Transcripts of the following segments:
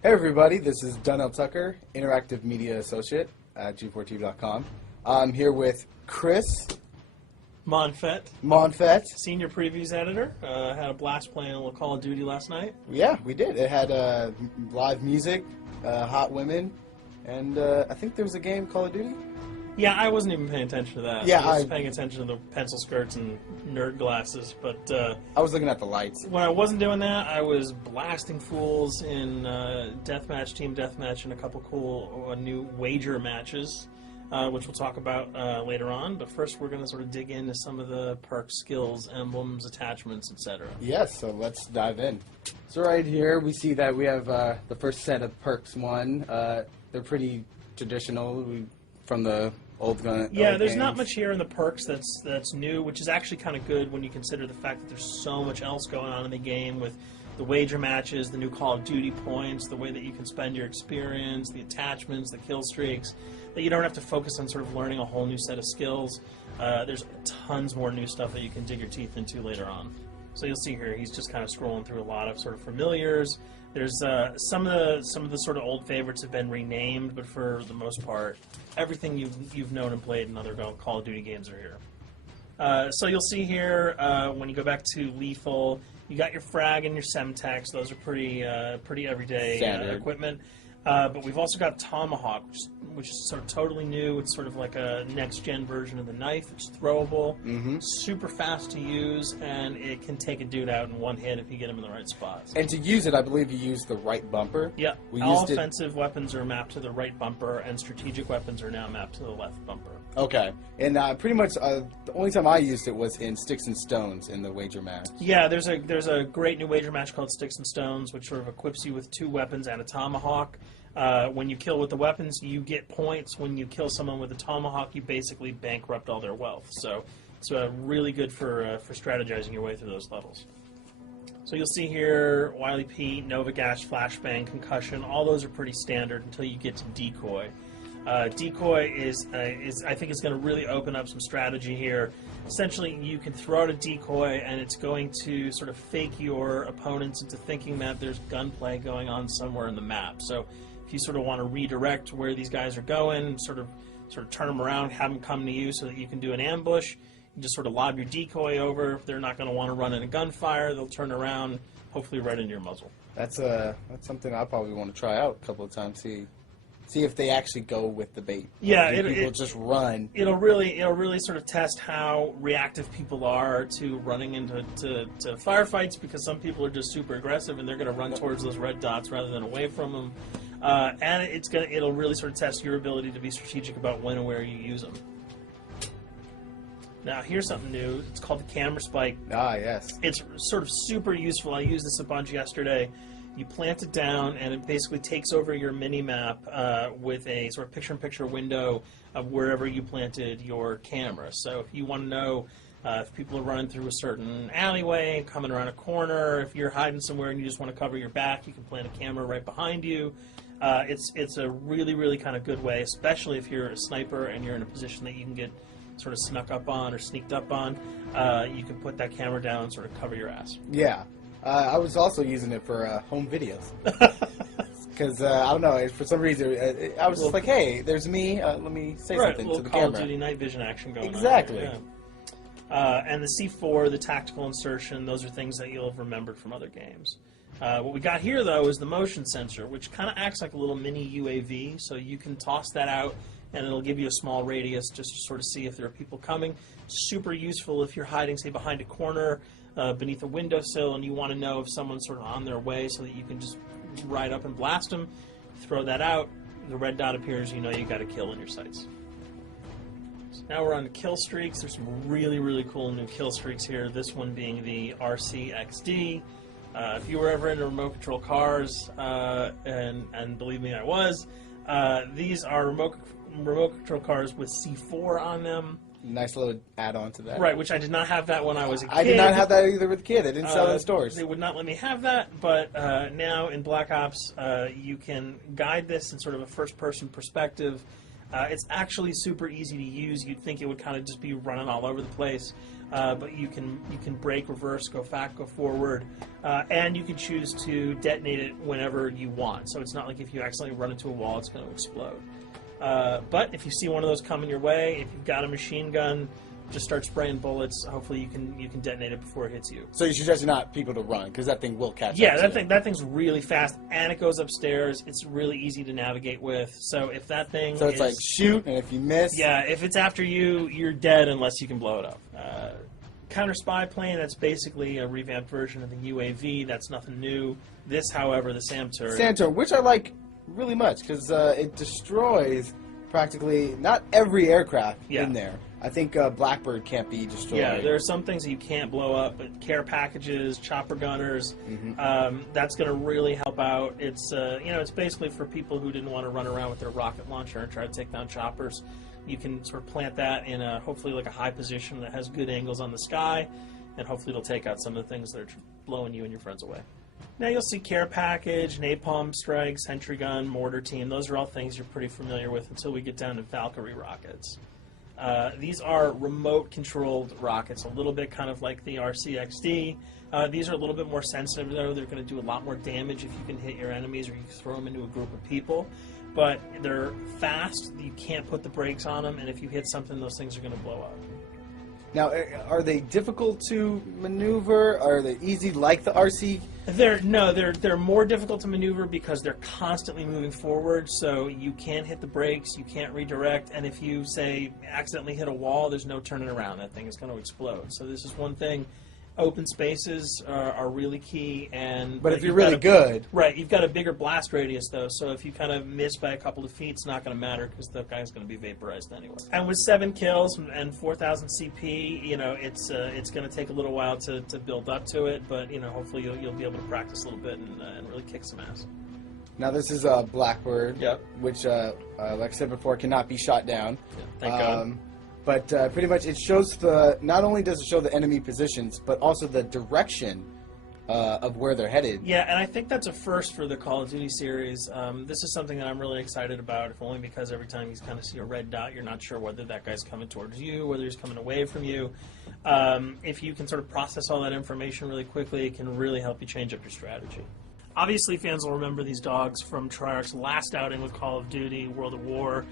Hey everybody, this is Donnell Tucker, Interactive Media Associate at G4TV.com. I'm here with Chris Monfett, Senior Previews Editor. Had a blast playing a little Call of Duty last night. Yeah, we did. It had live music, hot women, and I think there was a game, Call of Duty? Yeah, I wasn't even paying attention to that. Yeah, I was paying attention to the pencil skirts and nerd glasses, but I was looking at the lights. When I wasn't doing that, I was blasting fools in deathmatch, team deathmatch, and a couple cool new wager matches, which we'll talk about later on. But first, we're going to sort of dig into some of the perks, skills, emblems, attachments, etc. Yes, so let's dive in. So right here, we see that we have the first set of perks one. They're pretty traditional from the old gun. Yeah, old there's games. not much here in the perks that's new, which is actually kind of good when you consider the fact that there's so much else going on in the game with the wager matches, the new Call of Duty points, the way that you can spend your experience, the attachments, the kill streaks, that you don't have to focus on sort of learning a whole new set of skills. There's tons more new stuff that you can dig your teeth into later on. So you'll see here, he's just kind of scrolling through a lot of sort of familiars. There's some of the sort of old favorites have been renamed, but for the most part, everything you've known and played in other Call of Duty games are here. So you'll see here when you go back to Lethal, you got your frag and your semtex. Those are pretty everyday equipment. But we've also got Tomahawk, which is sort of totally new. It's sort of like a next-gen version of the knife. It's throwable, super fast to use, and it can take a dude out in one hit if you get him in the right spots. And to use it, I believe you use the right bumper. Yeah, all offensive weapons are mapped to the right bumper, and strategic weapons are now mapped to the left bumper. Okay, and pretty much the only time I used it was in Sticks and Stones in the wager match. Yeah, there's a great new wager match called Sticks and Stones, which sort of equips you with 2 weapons and a tomahawk. When you kill with the weapons, you get points. When you kill someone with a tomahawk, you basically bankrupt all their wealth. So it's really good for strategizing your way through those levels. So you'll see here, Wily Pete, Nova Gash, Flashbang, Concussion. All those are pretty standard until you get to Decoy. Decoy is I think is going to really open up some strategy here. Essentially, you can throw out a decoy, and it's going to sort of fake your opponents into thinking that there's gunplay going on somewhere in the map. So if you sort of want to redirect where these guys are going, sort of turn them around, have them come to you so that you can do an ambush, you just sort of lob your decoy over. If they're not going to want to run in a gunfire, they'll turn around, hopefully right into your muzzle. That's something I probably want to try out a couple of times. See if they actually go with the bait. Yeah, people just run. It'll really sort of test how reactive people are to running into firefights, because some people are just super aggressive and they're going to run towards those red dots rather than away from them. And it'll really sort of test your ability to be strategic about when and where you use them. Now, here's something new. It's called the Camera Spike. Ah, yes. It's sort of super useful. I used this a bunch yesterday. You plant it down, and it basically takes over your mini-map with a sort of picture-in-picture window of wherever you planted your camera. So if you want to know if people are running through a certain alleyway, coming around a corner, if you're hiding somewhere and you just want to cover your back, you can plant a camera right behind you. It's a really, really kind of good way, especially if you're a sniper and you're in a position that you can get sort of snuck up on or sneaked up on. You can put that camera down and sort of cover your ass. Yeah. I was also using it for home videos. Because, I don't know, for some reason, I was just like, hey, there's me, let me say something to the Call camera. of Duty night vision action going exactly. on. Exactly. And the C4, the tactical insertion, those are things that you'll have remembered from other games. What we got here, though, is the motion sensor, which kind of acts like a little mini UAV, so you can toss that out, and it'll give you a small radius just to sort of see if there are people coming. Super useful if you're hiding, say, behind a corner, beneath a windowsill, and you want to know if someone's sort of on their way so that you can just ride up and blast them. Throw that out, the red dot appears, you know you got a kill in your sights. So now we're on to kill streaks. There's some really, really cool new kill streaks here, this one being the RCXD. If you were ever into remote control cars, and believe me, I was, these are remote control cars with C4 on them. Nice little add-on to that. Right, which I did not have that when I was a kid. I did not have that either with a kid. They didn't sell it in stores. They would not let me have that, but now in Black Ops, you can guide this in sort of a first-person perspective. It's actually super easy to use. You'd think it would kind of just be running all over the place. but you can brake, reverse, go back, go forward, and you can choose to detonate it whenever you want. So it's not like if you accidentally run into a wall, it's going to explode. But if you see one of those coming your way, if you've got a machine gun, just start spraying bullets. Hopefully you can detonate it before it hits you. So you suggest not people to run because that thing will catch. Yeah, up to that thing's really fast, and it goes upstairs. It's really easy to navigate with. So if that thing, so it's like shoot, and if you miss, yeah, if it's after you, you're dead unless you can blow it up. Counter spy plane, that's basically a revamped version of the UAV. That's nothing new. This, however, the SAM turret. Santor, which I like really much because it destroys practically not every aircraft in there. I think Blackbird can't be destroyed. Yeah, there are some things that you can't blow up, but care packages, chopper gunners, that's going to really help out. It's it's basically for people who didn't want to run around with their rocket launcher and try to take down choppers. You can sort of plant that in hopefully like a high position that has good angles on the sky, and hopefully it'll take out some of the things that are blowing you and your friends away. Now you'll see care package, napalm strike, sentry gun, mortar team. Those are all things you're pretty familiar with until we get down to Valkyrie rockets. These are remote-controlled rockets, a little bit kind of like the RCXD. These are a little bit more sensitive, though. They're going to do a lot more damage if you can hit your enemies or you throw them into a group of people. But they're fast. You can't put the brakes on them, and if you hit something, those things are going to blow up. Now, are they difficult to maneuver? Are they easy like the RC? They're more difficult to maneuver because they're constantly moving forward, so you can't hit the brakes, you can't redirect, and if you, say, accidentally hit a wall, there's no turning around. That thing is going to explode. So this is one thing. Open spaces are really key, but if you're really good, right? You've got a bigger blast radius though, so if you kind of miss by a couple of feet, it's not going to matter because the guy's going to be vaporized anyway. And with 7 kills and 4,000 CP, it's going to take a little while to build up to it, but hopefully you'll be able to practice a little bit and really kick some ass. Now this is Blackbird, which, like I said before, cannot be shot down. Yeah, thank God. But pretty much it shows not only does it show the enemy positions, but also the direction of where they're headed. Yeah, and I think that's a first for the Call of Duty series. This is something that I'm really excited about, if only because every time you kind of see a red dot, you're not sure whether that guy's coming towards you, whether he's coming away from you. If you can sort of process all that information really quickly, it can really help you change up your strategy. Obviously, fans will remember these dogs from Treyarch's last outing with Call of Duty, World at War.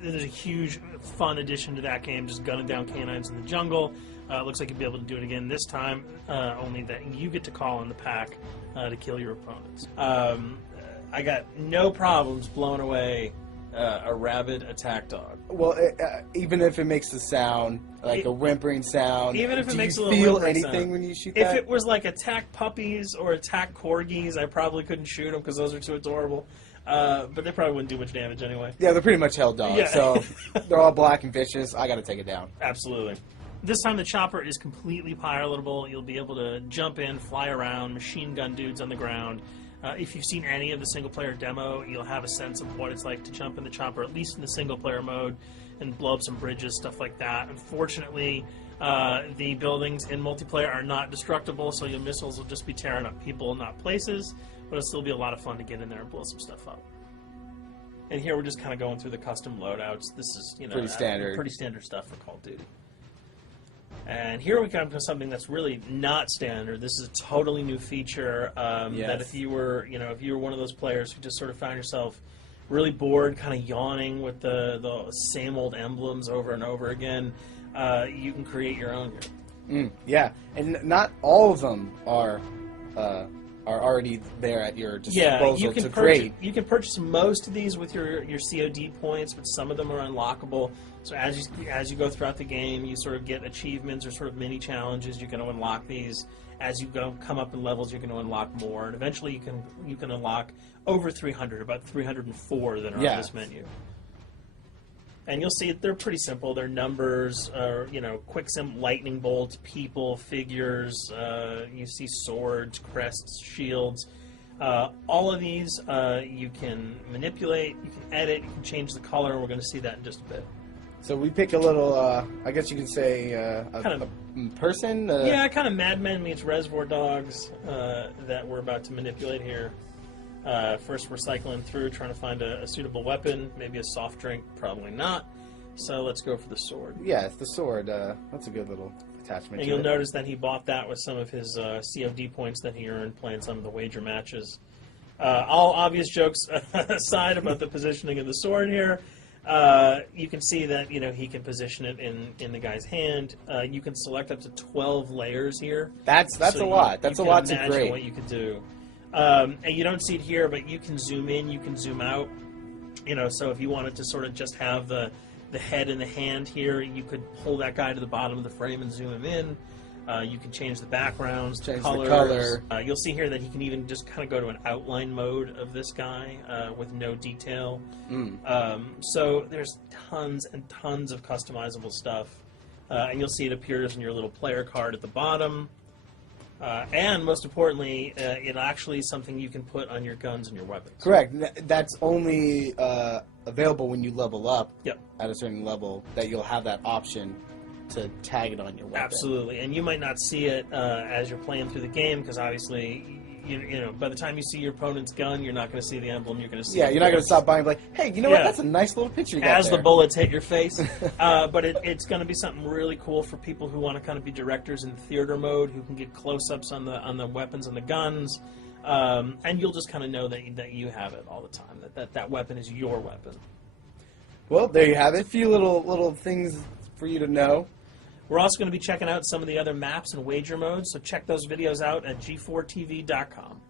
There's a huge, fun addition to that game, just gunning down canines in the jungle. Looks like you'll be able to do it again this time, only that you get to call in the pack to kill your opponents. I got no problems blowing away a rabid attack dog. Well, even if it makes the sound, like a whimpering sound, even if it makes a little feel whimpering anything sound. when you shoot If that? it was like attack puppies or attack corgis, I probably couldn't shoot them because those are too adorable. But they probably wouldn't do much damage anyway. Yeah, they're pretty much held dogs, Yeah. so they're all black and vicious. I got to take it down. Absolutely. This time the chopper is completely pilotable. You'll be able to jump in, fly around, machine gun dudes on the ground. If you've seen any of the single-player demo, you'll have a sense of what it's like to jump in the chopper, at least in the single-player mode, and blow up some bridges, stuff like that. Unfortunately, the buildings in multiplayer are not destructible, so your missiles will just be tearing up people, not places, but it'll still be a lot of fun to get in there and blow some stuff up. And here we're just kind of going through the custom loadouts. This is, pretty standard. Pretty standard stuff for Call of Duty. And here we come to something that's really not standard. This is a totally new feature that if you were one of those players who just sort of found yourself really bored, kind of yawning with the same old emblems over and over again, you can create your own here. Yeah, and not all of them are already there at your disposal to create. You can purchase most of these with your COD points, but some of them are unlockable. So as you go throughout the game, you sort of get achievements or sort of mini challenges. You're going to unlock these. As you come up in levels, you're going to unlock more, and eventually you can unlock over 300, about 304 that are on this menu. And you'll see they're pretty simple. They're numbers, quick lightning bolts, people, figures. You see swords, crests, shields. All of these you can manipulate, you can edit, you can change the color, and we're going to see that in just a bit. So we pick a little, I guess you could say, a person? Yeah, kind of Mad Men meets Reservoir Dogs that we're about to manipulate here. First we're cycling through, trying to find a suitable weapon, maybe a soft drink, probably not. So let's go for the sword. Yeah, it's the sword. That's a good little attachment And to you'll it. notice that he bought that with some of his COD points that he earned playing some of the wager matches. All obvious jokes aside about the positioning of the sword here, you can see that he can position it in the guy's hand. You can select up to 12 layers here. That's So a lot. That's a lot to imagine grade. what you could do. And you don't see it here, but you can zoom in, you can zoom out. So if you wanted to sort of just have the head and the hand here, you could pull that guy to the bottom of the frame and zoom him in. You can change the backgrounds, Change the colors. color. You'll see here that he can even just kind of go to an outline mode of this guy with no detail. So there's tons and tons of customizable stuff. And you'll see it appears in your little player card at the bottom. And most importantly, it actually is something you can put on your guns and your weapons. Correct. That's only available when you level up Yep. at a certain level, that you'll have that option to tag it on your weapon. Absolutely, and you might not see it as you're playing through the game because obviously, by the time you see your opponent's gun, you're not going to see the emblem. You're going to see. Yeah, the you're not going to bullets. stop buying. Like, hey, you know what? Yeah. That's a nice little picture you got As there. the bullets hit your face. But it's going to be something really cool for people who want to kind of be directors in theater mode, who can get close-ups on the weapons and the guns, and you'll just kind of know that you have it all the time. That weapon is your weapon. Well, there you have it. A few little things for you to know. We're also going to be checking out some of the other maps and wager modes, so check those videos out at g4tv.com.